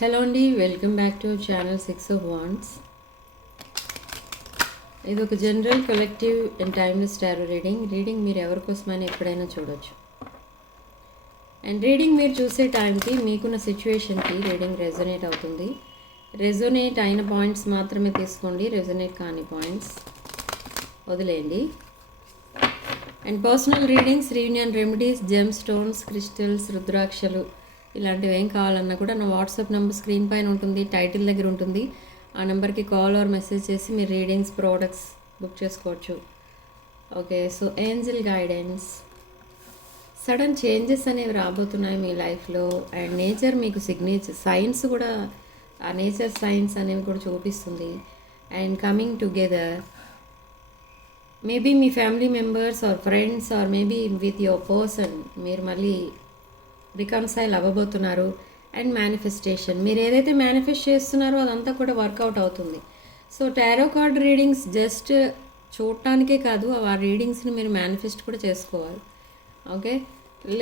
Hello అండి, welcome back to channel 6 of Wands. ఇది ఒక general collective and timeless tarot reading మీరు ఎవరికోసమైనా ఎప్పుడైనా చూడొచ్చు. అండ్ రీడింగ్ మీరు చూసే టైంకి మీకున్న సిచ్యువేషన్కి రీడింగ్ రెజొనేట్ అవుతుంది. రెజొనేట్ అయిన పాయింట్స్ మాత్రమే తీసుకోండి, రెజొనేట్ కాని పాయింట్స్ వదిలేయండి. And personal readings, reunion remedies, gem stones, crystals, రుద్రాక్షలు ఇలాంటివి ఏం కావాలన్నా కూడా నా వాట్సాప్ నెంబర్ స్క్రీన్ పైన ఉంటుంది, టైటిల్ దగ్గర ఉంటుంది. ఆ నెంబర్కి కాల్ ఆర్ మెసేజ్ చేసి మీరు రీడింగ్స్, ప్రోడక్ట్స్ బుక్ చేసుకోవచ్చు. Okay, so angel guidance, sudden changes అనేవి రాబోతున్నాయి మీ లైఫ్లో. అండ్ నేచర్ మీకు సిగ్నేచర్ సైన్స్ కూడా, ఆ నేచర్ సైన్స్ అనేవి కూడా చూపిస్తుంది. అండ్ కమింగ్ టుగెదర్, మేబీ మీ family members or friends or maybe with your person మీరు మళ్ళీ రికన్సైల్ అవ్వబోతున్నారు. అండ్ మేనిఫెస్టేషన్, మీరు ఏదైతే మేనిఫెస్ట్ చేస్తున్నారో అదంతా కూడా వర్కౌట్ అవుతుంది. So tarot card readings just చూడటానికే కాదు, ఆ రీడింగ్స్ని మీరు మేనిఫెస్ట్ కూడా చేసుకోవాలి. ఓకే,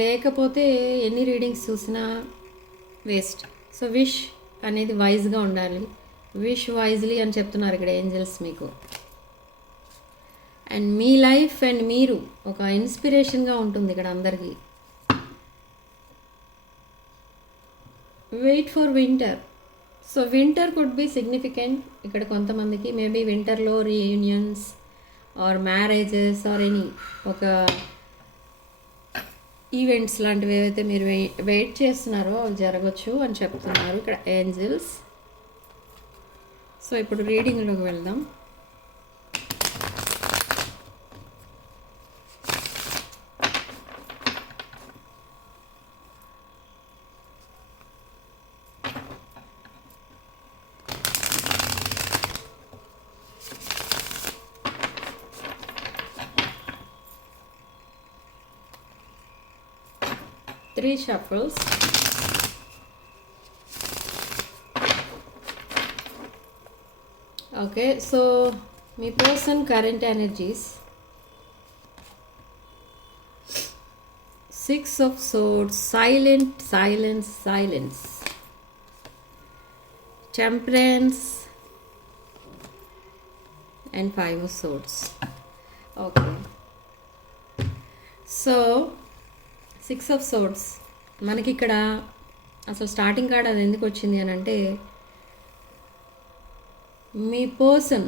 లేకపోతే ఎన్ని రీడింగ్స్ చూసినా వేస్ట్. సో విష్ అనేది వైజ్గా ఉండాలి. విష్ వైజ్లీ అని చెప్తున్నారు ఇక్కడ ఏంజల్స్ మీకు. అండ్ మీ లైఫ్ అండ్ మీరు ఒక ఇన్స్పిరేషన్గా ఉంటుంది ఇక్కడ అందరికీ. Wait for winter. So winter could be significant ఇక్కడ కొంతమందికి. మేబీ వింటర్లో reunions or marriages or any ఒక ఈవెంట్స్ లాంటివి ఏవైతే మీరు వెయిట్ చేస్తున్నారో అవి జరగచ్చు అని చెప్తున్నారు ఇక్కడ ఏంజల్స్. సో ఇప్పుడు రీడింగ్లోకి వెళ్దాం. Three shuffles. Okay, so me person current energies, 6 of Swords, silence, Temperance and 5 of Swords. Okay, so 6 of Swords మనకి ఇక్కడ అసలు స్టార్టింగ్ కార్డ్ అది ఎందుకు వచ్చింది అని అంటే, మీ పర్సన్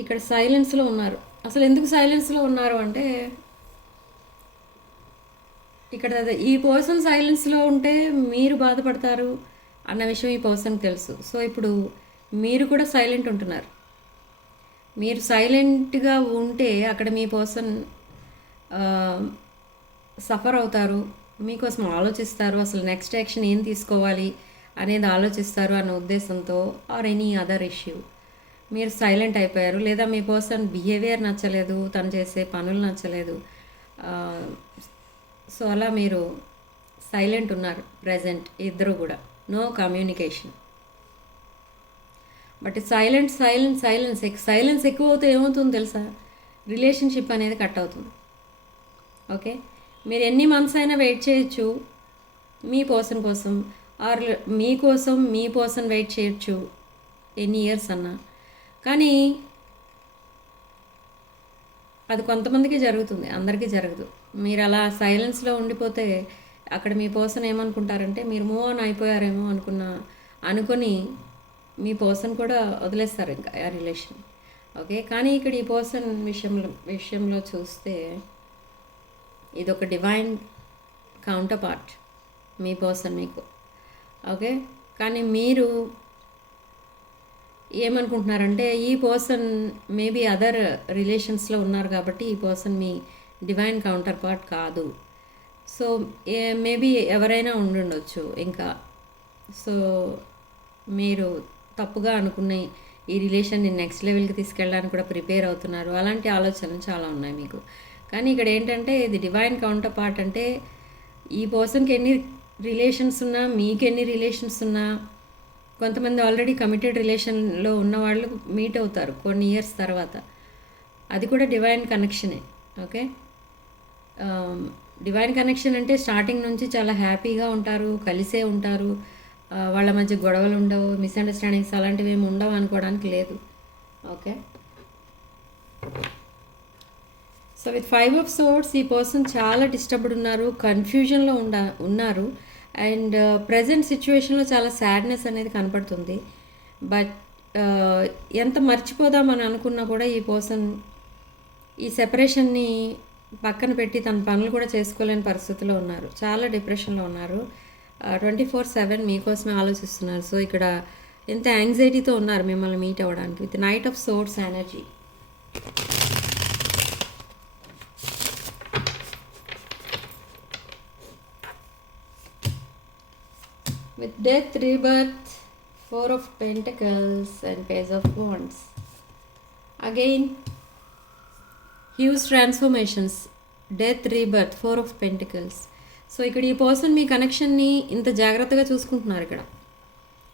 ఇక్కడ సైలెన్స్లో ఉన్నారు. అసలు ఎందుకు సైలెన్స్లో ఉన్నారు అంటే, ఇక్కడ ఈ పర్సన్ సైలెన్స్లో ఉంటే మీరు బాధపడతారు అన్న విషయం ఈ పర్సన్కి తెలుసు. సో ఇప్పుడు మీరు కూడా సైలెంట్ ఉంటున్నారు. మీరు సైలెంట్గా ఉంటే అక్కడ మీ పర్సన్ సఫర్ అవుతారు, మీకోసం ఆలోచిస్తారు, అసలు నెక్స్ట్ యాక్షన్ ఏం తీసుకోవాలి అనేది ఆలోచిస్తారు అన్న ఉద్దేశంతో ఆర్ ఎనీ అదర్ ఇష్యూ మీరు సైలెంట్ అయిపోయారు. లేదా మీ పర్సన్ బిహేవియర్ నచ్చలేదు, తను చేసే పనులు నచ్చలేదు, సో అలా మీరు సైలెంట్ ఉన్నారు ప్రజెంట్ ఇద్దరు కూడా. No communication. బట్ సైలెన్స్ ఎక్కువ అవుతే ఏమవుతుందో తెలుసా, రిలేషన్షిప్ అనేది కట్ అవుతుంది. ఓకే, మీరు ఎన్ని మంత్స్ అయినా వెయిట్ చేయొచ్చు మీ పర్సన్ కోసం, ఆర్ మీకోసం మీ పర్సన్ వెయిట్ చేయొచ్చు ఎన్ని ఇయర్స్ అన్నా, కానీ అది కొంతమందికి జరుగుతుంది, అందరికీ జరగదు. మీరు అలా సైలెన్స్లో ఉండిపోతే అక్కడ మీ పర్సన్ ఏమనుకుంటారంటే మీరు మూవ్ ఆన్ అయిపోయారేమో అనుకొని మీ పర్సన్ కూడా వదిలేస్తారు ఇంకా ఆ రిలేషన్. ఓకే, కానీ ఇక్కడ ఈ పర్సన్ విషయంలో చూస్తే ఇది ఒక డివైన్ కౌంటర్ పార్ట్ మీ పర్సన్ మీకు. ఓకే, కానీ మీరు ఏమనుకుంటున్నారంటే ఈ పర్సన్ మేబీ అదర్ రిలేషన్స్లో ఉన్నారు కాబట్టి ఈ పర్సన్ మీ డివైన్ కౌంటర్ పార్ట్ కాదు. సో మేబీ ఎవరైనా ఉండుండొచ్చు ఇంకా. సో మీరు తప్పుగా అనుకునే ఈ రిలేషన్ని నెక్స్ట్ లెవెల్కి తీసుకెళ్ళడానికి కూడా ప్రిపేర్ అవుతున్నారు. అలాంటి ఆలోచనలు చాలా ఉన్నాయి మీకు. కానీ ఇక్కడ ఏంటంటే ఇది డివైన్ కౌంటర్ పార్ట్ అంటే ఈ పర్సన్కి ఎన్ని రిలేషన్స్ ఉన్నా, మీకు ఎన్ని రిలేషన్స్ ఉన్నా, కొంతమంది ఆల్రెడీ కమిటెడ్ రిలేషన్లో ఉన్న వాళ్ళు మీట్ అవుతారు కొన్ని ఇయర్స్ తర్వాత, అది కూడా డివైన్ కనెక్షనే. ఓకే, డివైన్ కనెక్షన్ అంటే స్టార్టింగ్ నుంచి చాలా హ్యాపీగా ఉంటారు, కలిసే ఉంటారు, వాళ్ళ మధ్య గొడవలు ఉండవు, మిస్అండర్స్టాండింగ్స్ అలాంటివి ఏమి ఉండవు అనుకోవడానికి లేదు. Okay, so with 5 of Swords ఈ పర్సన్ చాలా డిస్టర్బ్డ్ ఉన్నారు, కన్ఫ్యూజన్లో ఉన్నారు. అండ్ ప్రజెంట్ సిచ్యువేషన్లో చాలా సాడ్నెస్ అనేది కనపడుతుంది. బట్ ఎంత మర్చిపోదామని అనుకున్నా కూడా ఈ పర్సన్ ఈ సెపరేషన్ని పక్కన పెట్టి తన పనులు కూడా చేసుకోలేని పరిస్థితిలో ఉన్నారు. చాలా డిప్రెషన్లో ఉన్నారు. 24/7 మీకోసమే ఆలోచిస్తున్నారు. సో ఇక్కడ ఎంత యాంగ్జైటీతో ఉన్నారు మిమ్మల్ని మీట్ అవ్వడానికి. With Knight of Swords energy. With Death, Rebirth, 4 of Pentacles and Page of Wands. Again, huge transformations. Death, Rebirth, 4 of Pentacles. So ఇక్కడ ఈ పర్సన్ మీ కనెక్షన్ని ఇంత జాగ్రత్తగా చూసుకుంటున్నారు. ఇక్కడ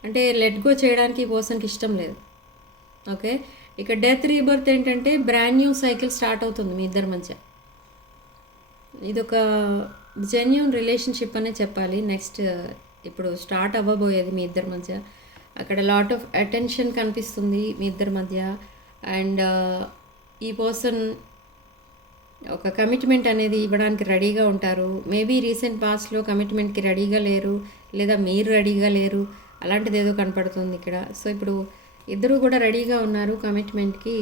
అంటే లెట్ గో చేయడానికి ఈ పర్సన్కి ఇష్టం లేదు. ఓకే, ఇక్కడ డెత్ రీబర్త్ ఏంటంటే బ్రాండ్ న్యూ సైకిల్ స్టార్ట్ అవుతుంది మీ ఇద్దరి మధ్య. ఇదొక జెన్యూన్ రిలేషన్షిప్ అనే చెప్పాలి. నెక్స్ట్ ఇప్పుడు స్టార్ట్ అవ్వబోయేది మీ ఇద్దరి మధ్య. అక్కడ లాట్ ఆఫ్ అటెన్షన్ కనిపిస్తుంది మీ ఇద్దరి మధ్య. అండ్ ఈ పర్సన్ ఒక కమిట్మెంట్ అనేది ఇవ్వడానికి రెడీగా ఉంటారు. మేబీ రీసెంట్ పాస్ట్లో కమిట్మెంట్కి రెడీగా లేరు, లేదా మీరు రెడీగా లేరు, అలాంటిది ఏదో కనపడుతుంది ఇక్కడ. సో ఇప్పుడు ఇద్దరు కూడా రెడీగా ఉన్నారు కమిట్మెంట్కి.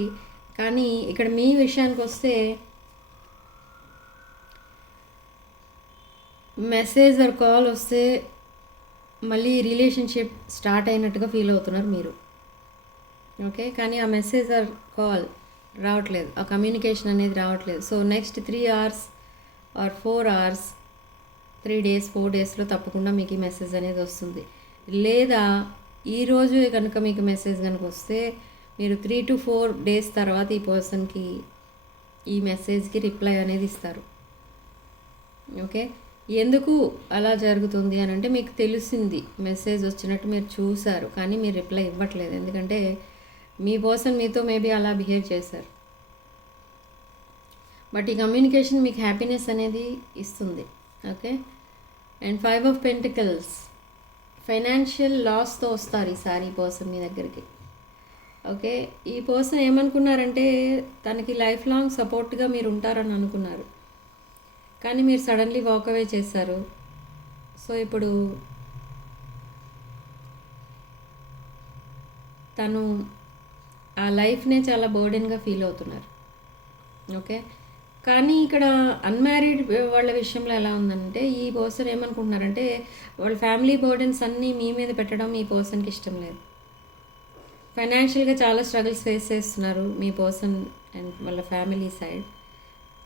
కానీ ఇక్కడ మీ విషయానికి వస్తే మెసేజ్ ఆర్ కాల్ వస్తే మళ్ళీ రిలేషన్షిప్ స్టార్ట్ అయినట్టుగా ఫీల్ అవుతున్నారు మీరు. ఓకే, కానీ ఆ మెసేజ్ ఆర్ కాల్ రావట్లేదు, ఆ కమ్యూనికేషన్ అనేది రావట్లేదు. So next 3 hours or 4 hours, 3 days 4 daysలో తప్పకుండా మీకు ఈ మెసేజ్ అనేది వస్తుంది. లేదా ఈరోజు కనుక మీకు మెసేజ్ కనుక వస్తే మీరు 3 to 4 days తర్వాత ఈ పర్సన్కి ఈ మెసేజ్కి రిప్లై అనేది ఇస్తారు. ఓకే, ఎందుకు అలా జరుగుతుంది అని అంటే మీకు తెలిసింది, మెసేజ్ వచ్చినట్టు మీరు చూసారు, కానీ మీరు రిప్లై ఇవ్వట్లేదు. ఎందుకంటే మీ పర్సన్ మీతో మేబీ అలా బిహేవ్ చేశారు. బట్ ఈ కమ్యూనికేషన్ మీకు హ్యాపీనెస్ అనేది ఇస్తుంది. Okay, and 5 of Pentacles, financial లాస్తో వస్తారు ఈసారి ఈ పర్సన్ మీ దగ్గరికి. ఓకే, ఈ పర్సన్ ఏమనుకున్నారంటే తనకి లైఫ్ లాంగ్ సపోర్ట్గా మీరు ఉంటారని అనుకున్నారు, కానీ మీరు సడన్లీ వాక్ అవే చేశారు. సో ఇప్పుడు తను ఆ లైఫ్నే చాలా బర్డెన్గా ఫీల్ అవుతున్నారు. ఓకే, కానీ ఇక్కడ అన్మ్యారీడ్ వాళ్ళ విషయంలో ఎలా ఉందంటే ఈ పర్సన్ ఏమనుకుంటున్నారంటే వాళ్ళ ఫ్యామిలీ బర్డెన్స్ అన్నీ మీ మీద పెట్టడం ఈ పర్సన్కి ఇష్టం లేదు. ఫైనాన్షియల్గా చాలా స్ట్రగుల్స్ ఫేస్ చేస్తున్నారు మీ పర్సన్ అండ్ వాళ్ళ ఫ్యామిలీ సైడ్.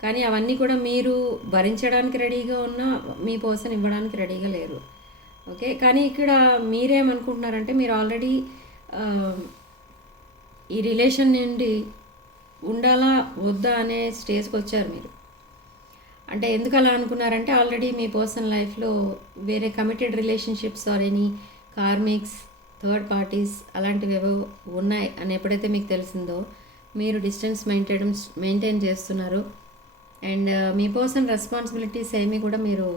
కానీ అవన్నీ కూడా మీరు భరించడానికి రెడీగా ఉన్నా మీ పర్సన్ ఇవ్వడానికి రెడీగా లేరు. ఓకే, కానీ ఇక్కడ మీరేమనుకుంటున్నారంటే మీరు ఆల్రెడీ ఈ రిలేషన్ నుండి ఉండాలా వద్దా అనే స్టేజ్కి వచ్చారు మీరు. అంటే ఎందుకు అలా అనుకున్నారంటే ఆల్రెడీ మీ పర్సనల్ లైఫ్లో వేరే committed relationships or any karmics, third parties అలాంటివి ఏవో ఉన్నాయి అని ఎప్పుడైతే మీకు తెలిసిందో మీరు డిస్టెన్స్ మెయింటైన్ చేస్తున్నారు. అండ్ మీ పర్సన్ రెస్పాన్సిబిలిటీస్ ఏమీ కూడా మీరు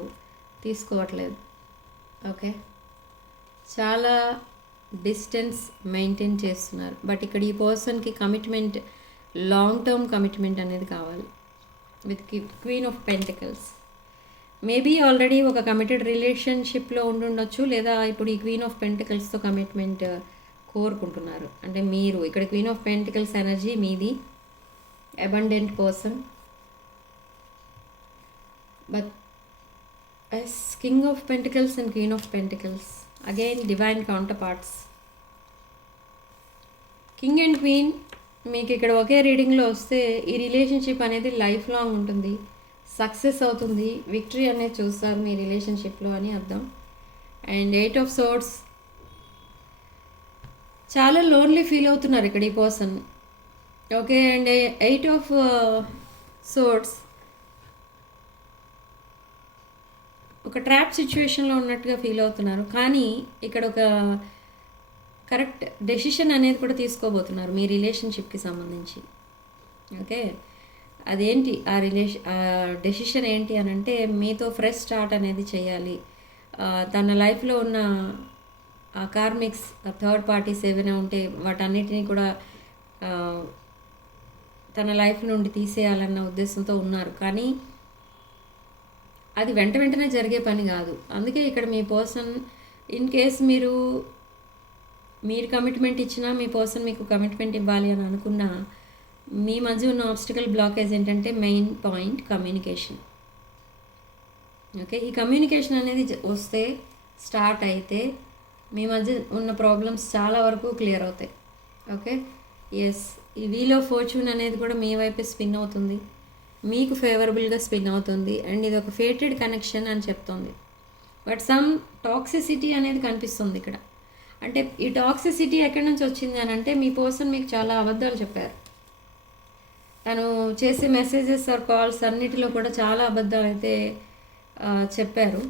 తీసుకోవట్లేదు. ఓకే, చాలా డిస్టెన్స్ మెయింటైన్ చేస్తున్నారు. బట్ ఇక్కడ ఈ పర్సన్కి కమిట్మెంట్, లాంగ్ టర్మ్ కమిట్మెంట్ అనేది కావాలి. With Queen of Pentacles, maybe already ఒక కమిటెడ్ రిలేషన్షిప్లో ఉండుండొచ్చు, లేదా ఇప్పుడు ఈ Queen of Pentaclesతో కమిట్మెంట్ కోరుకుంటున్నారు. అంటే మీరు ఇక్కడ Queen of Pentacles ఎనర్జీ మీది, abundant person. But as King of Pentacles and Queen of Pentacles, again divine counterparts. King and queen మీకు ఇక్కడ ఒకే రీడింగ్లో వస్తే ఈ రిలేషన్షిప్ అనేది లైఫ్ లాంగ్ ఉంటుంది, సక్సెస్ అవుతుంది, విక్టరీ అనేది చూస్తారు మీ రిలేషన్షిప్లో అని అర్థం. అండ్ 8 of Swords, చాలా లోన్లీ ఫీల్ అవుతున్నారు ఇక్కడ ఈ person. Okay, and 8 of Swords ఒక ట్రాప్ సిచ్యువేషన్లో ఉన్నట్టుగా ఫీల్ అవుతున్నారు. కానీ ఇక్కడ ఒక కరెక్ట్ డెసిషన్ అనేది కూడా తీసుకోబోతున్నారు మీ రిలేషన్షిప్కి సంబంధించి. ఓకే, అదేంటి ఆ డెసిషన్ ఏంటి అని అంటే మీతో ఫ్రెష్ స్టార్ట్ అనేది చేయాలి. తన లైఫ్లో ఉన్న ఆ కార్మిక్స్ థర్డ్ పార్టీస్ ఏవైనా ఉంటే వాటన్నిటినీ కూడా ఆ, తన లైఫ్ నుండి తీసేయాలన్న ఉద్దేశంతో ఉన్నారు. కానీ అది వెంట వెంటనే జరిగే పని కాదు. అందుకే ఇక్కడ మీ పర్సన్ ఇన్ కేస్ మీరు కమిట్మెంట్ ఇచ్చినా మీ పర్సన్ మీకు కమిట్మెంట్ ఇవ్వాలి అని అనుకున్నా, మీ మధ్య ఉన్న ఆబ్స్టికల్ బ్లాకేజ్ ఏంటంటే మెయిన్ పాయింట్ కమ్యూనికేషన్. ఓకే, ఈ కమ్యూనికేషన్ అనేది వస్తే స్టార్ట్ అయితే మీ మధ్య ఉన్న ప్రాబ్లమ్స్ చాలా వరకు క్లియర్ అవుతాయి. ఓకే, ఎస్, ఈ వీల్ ఆఫ్ ఫార్చ్యూన్ అనేది కూడా మీ వైపే స్పిన్ అవుతుంది, మీకు ఫేవరబుల్గా స్పిన్ అవుతుంది. అండ్ ఇది ఒక ఫేటెడ్ కనెక్షన్ అని చెప్తుంది. బట్ సమ్ టాక్సిసిటీ అనేది కనిపిస్తుంది ఇక్కడ. అంటే ఈ టాక్సిసిటీ ఎక్కడి నుంచి వచ్చింది అని అంటే మీ పర్సన్ మీకు చాలా అబద్ధాలు చెప్పారు. తను చేసే మెసేజెస్ ఆర్ కాల్స్ అన్నిటిలో కూడా చాలా అబద్ధాలు అయితే చెప్పారు.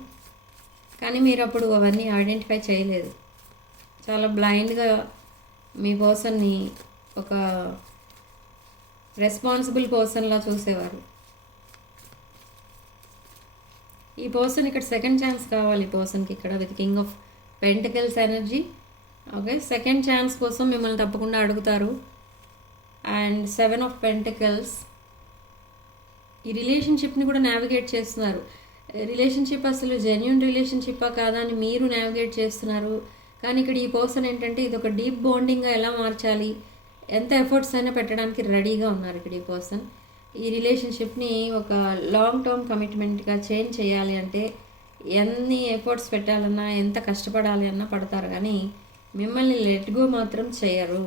కానీ మీరు అప్పుడు అవన్నీ ఐడెంటిఫై చేయలేదు. చాలా బ్లైండ్గా మీ పర్సన్ని ఒక రెస్పాన్సిబుల్ పర్సన్లా చూసేవారు. ఈ పర్సన్ ఇక్కడ సెకండ్ ఛాన్స్ కావాలి. ఈ పర్సన్కి ఇక్కడ with king of pentacles energy. Okay, second chance కోసం మిమ్మల్ని తప్పకుండా అడుగుతారు. అండ్ 7 ఆఫ్ పెంటికల్స్, ఈ రిలేషన్షిప్ని కూడా నావిగేట్ చేస్తున్నారు. రిలేషన్షిప్ అసలు జెన్యూన్ రిలేషన్షిప్పా కాదా అని మీరు నావిగేట్ చేస్తున్నారు. కానీ ఇక్కడ ఈ పర్సన్ ఏంటంటే ఇది ఒక డీప్ బాండింగ్గా ఎలా మార్చాలి, ఎంత ఎఫర్ట్స్ అయినా పెట్టడానికి రెడీగా ఉన్నారు ఇక్కడ ఈ పర్సన్. ఈ రిలేషన్షిప్ని ఒక లాంగ్ టర్మ్ కమిట్మెంట్గా చేంజ్ చేయాలి అంటే ఎన్ని ఎఫర్ట్స్ పెట్టాలన్నా ఎంత కష్టపడాలి అన్నా పడతారు. కానీ మిమ్మల్ని లెట్ గో మాత్రం చేయరు.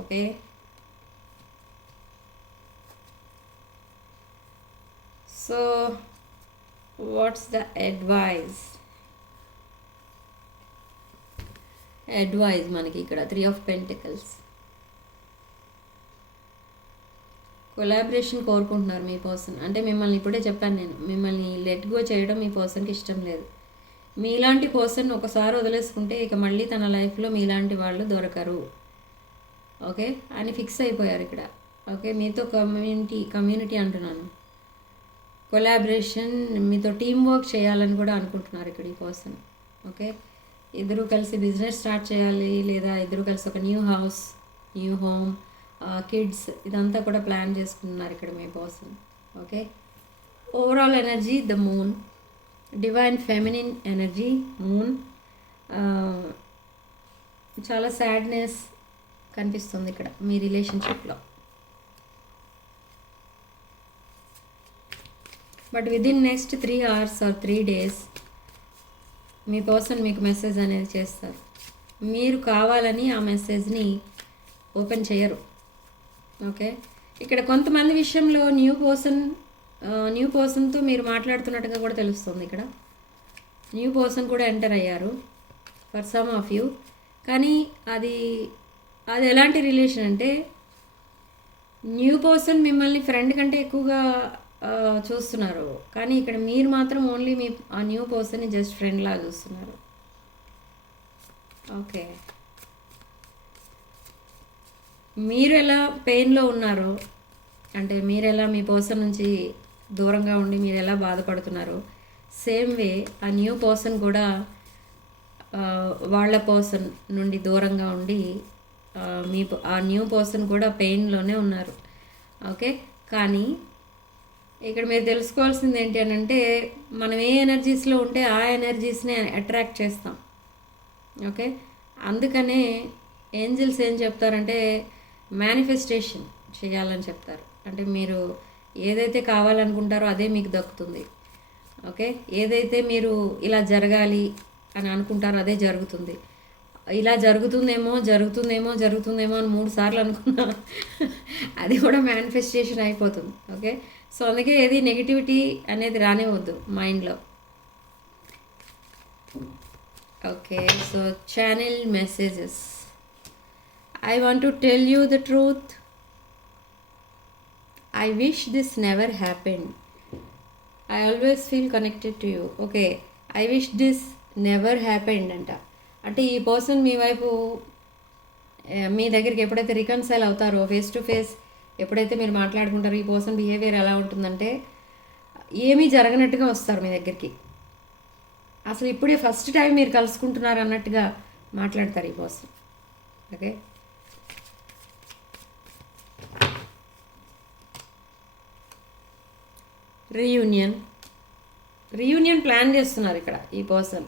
Okay, so what's the advice మనకి ఇక్కడ 3 ఆఫ్ పెంటికల్స్. కొలాబరేషన్ కోరుకుంటున్నారు మీ పర్సన్. అంటే మిమ్మల్ని ఇప్పుడే చెప్పాను నేను, మిమ్మల్ని లెట్ గో చేయడం మీ పర్సన్కి ఇష్టం లేదు. మీలాంటి పర్సన్ ఒకసారి వదిలేసుకుంటే ఇక మళ్ళీ తన లైఫ్లో మీలాంటి వాళ్ళు దొరకరు. ఓకే అని ఫిక్స్ అయిపోయారు ఇక్కడ. ఓకే, మీతో కమ్యూనిటీ అంటున్నాను, కొలాబరేషన్, మీతో టీం వర్క్ చేయాలని కూడా అనుకుంటున్నారు ఇక్కడ ఈ పర్సన్. ఓకే, ఇద్దరు కలిసి బిజినెస్ స్టార్ట్ చేయాలి, లేదా ఇద్దరు కలిసి ఒక new house, new home, kids, ఇదంతా కూడా ప్లాన్ చేసుకుంటున్నారు ఇక్కడ మీ person. Okay, overall energy the moon, divine feminine energy moon. చాలా సాడ్నెస్ కనిపిస్తుంది ఇక్కడ మీ రిలేషన్షిప్లో. But within next 3 hours or 3 days మీ పర్సన్ మీకు మెసేజ్ అనేది చేస్తారు. మీరు కావాలని ఆ మెసేజ్ని ఓపెన్ చేయరు. ఓకే, ఇక్కడ కొంతమంది విషయంలో న్యూ పర్సన్తో మీరు మాట్లాడుతున్నట్టుగా కూడా తెలుస్తుంది. ఇక్కడ న్యూ పర్సన్ కూడా ఎంటర్ అయ్యారు ఫర్ సమ్ ఆఫ్ యూ. కానీ అది ఎలాంటి రిలేషన్ అంటే న్యూ పర్సన్ మిమ్మల్ని ఫ్రెండ్ కంటే ఎక్కువగా చూస్తున్నారు. కానీ ఇక్కడ మీరు మాత్రం ఓన్లీ ఆ న్యూ పర్సన్ని జస్ట్ ఫ్రెండ్ లాగా చూస్తున్నారు. ఓకే, మీరు ఎలా పెయిన్లో ఉన్నారో, అంటే మీరు ఎలా మీ పర్సన్ నుంచి దూరంగా ఉండి మీరు ఎలా బాధపడుతున్నారో, సేమ్ వే ఆ న్యూ పర్సన్ కూడా వాళ్ళ పర్సన్ నుండి దూరంగా ఉండి ఆ న్యూ పర్సన్ కూడా పెయిన్లోనే ఉన్నారు. ఓకే, కానీ ఇక్కడ మీరు తెలుసుకోవాల్సింది ఏంటి అని అంటే మనం ఏ ఎనర్జీస్లో ఉంటే ఆ ఎనర్జీస్ని అట్రాక్ట్ చేస్తాం. ఓకే, అందుకనే ఏంజల్స్ ఏం చెప్తారంటే మేనిఫెస్టేషన్ చేయాలని చెప్తారు. అంటే మీరు ఏదైతే కావాలనుకుంటారో అదే మీకు దక్కుతుంది. ఓకే, ఏదైతే మీరు ఇలా జరగాలి అని అనుకుంటారో అదే జరుగుతుంది. ఇలా జరుగుతుందేమో అని 3 సార్లు అనుకున్నా అది కూడా మేనిఫెస్టేషన్ అయిపోతుంది. ఓకే, సో అందుకే ఏది నెగిటివిటీ అనేది రానివ్వద్దు మైండ్లో. Okay, so channel messages. I want to tell you the truth. I wish this never happened. I always feel connected to you. Okay, I wish this never happened అంటే ఈ person మీ వైపు మీ దగ్గరికి ఎప్పుడైతే reconcile అవుతారో, face to face ఎప్పుడైతే మీరు మాట్లాడుకుంటారో, ఈ person behaviour ఎలా ఉంటుందంటే ఏమీ జరగనట్టుగా వస్తారు మీ దగ్గరికి. అసలు ఇప్పుడే ఫస్ట్ టైం మీరు కలుసుకుంటున్నారు అన్నట్టుగా మాట్లాడతారు ఈ పర్సన్. ఓకే, రీయూనియన్ ప్లాన్ చేస్తున్నారు ఇక్కడ ఈ person.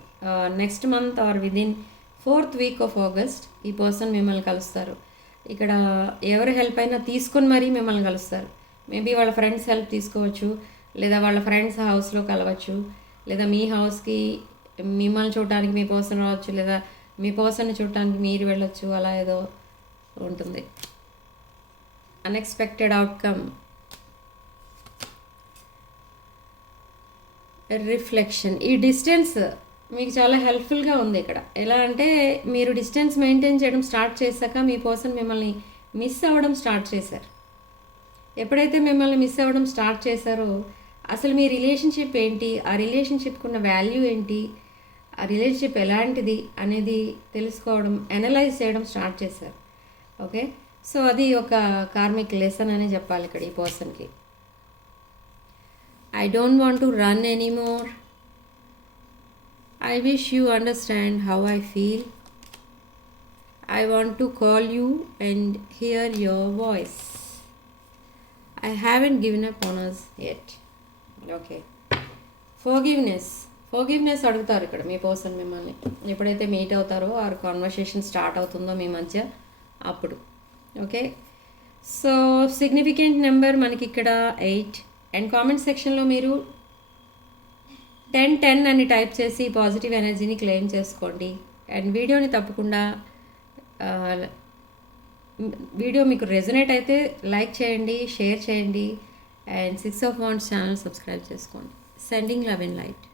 Next month or within 4th week of August ఈ పర్సన్ మిమ్మల్ని కలుస్తారు. ఇక్కడ ఎవరి హెల్ప్ అయినా తీసుకొని మరీ మిమ్మల్ని కలుస్తారు. మేబీ వాళ్ళ ఫ్రెండ్స్ హెల్ప్ తీసుకోవచ్చు, లేదా వాళ్ళ ఫ్రెండ్స్ హౌస్లో కలవచ్చు, లేదా మీ హౌస్కి మిమ్మల్ని చూడటానికి మీ పర్సన్ రావచ్చు, లేదా మీ పర్సన్ని చూడటానికి మీరు వెళ్ళొచ్చు. అలా ఏదో ఉంటుంది. Unexpected outcome, reflection. ఈ డిస్టెన్స్ మీకు చాలా హెల్ప్ఫుల్గా ఉంది ఇక్కడ. ఎలా అంటే మీరు డిస్టెన్స్ మెయింటైన్ చేయడం స్టార్ట్ చేశాక మీ పర్సన్ మిమ్మల్ని మిస్ అవ్వడం స్టార్ట్ చేశారు. ఎప్పుడైతే మిమ్మల్ని మిస్ అవ్వడం స్టార్ట్ చేశారో అసలు మీ రిలేషన్షిప్ ఏంటి, ఆ రిలేషన్షిప్కి ఉన్న వాల్యూ ఏంటి, ఆ రిలేషన్షిప్ ఎలాంటిది అనేది తెలుసుకోవడం, అనలైజ్ చేయడం స్టార్ట్ చేశారు. ఓకే, సో అది ఒక కార్మిక్ లెసన్ అనే చెప్పాలి ఇక్కడ ఈ పర్సన్కి. I don't want to run anymore. I wish you understand how I feel. I want to call you and hear your voice. I haven't given up on us yet. Okay. Forgiveness అడుగుతారు ఇక్కడ మీ person మిమ్మల్ని. ఎప్పుడైతే meet అవుతారో ఆ conversation start అవుతుందో మీ మధ్య అప్పుడు. ఓకే, సో సిగ్నిఫికెంట్ నెంబర్ మనకి ఇక్కడ 8. అండ్ కామెంట్ సెక్షన్లో మీరు 10 అని టైప్ చేసి పాజిటివ్ ఎనర్జీని క్లెయిమ్ చేసుకోండి. అండ్ వీడియోని తప్పకుండా వీడియో మీకు రెజొనేట్ అయితే లైక్ చేయండి, షేర్ చేయండి. And 6 of Wands channel subscribe చేసుకోండి. Sending love and light.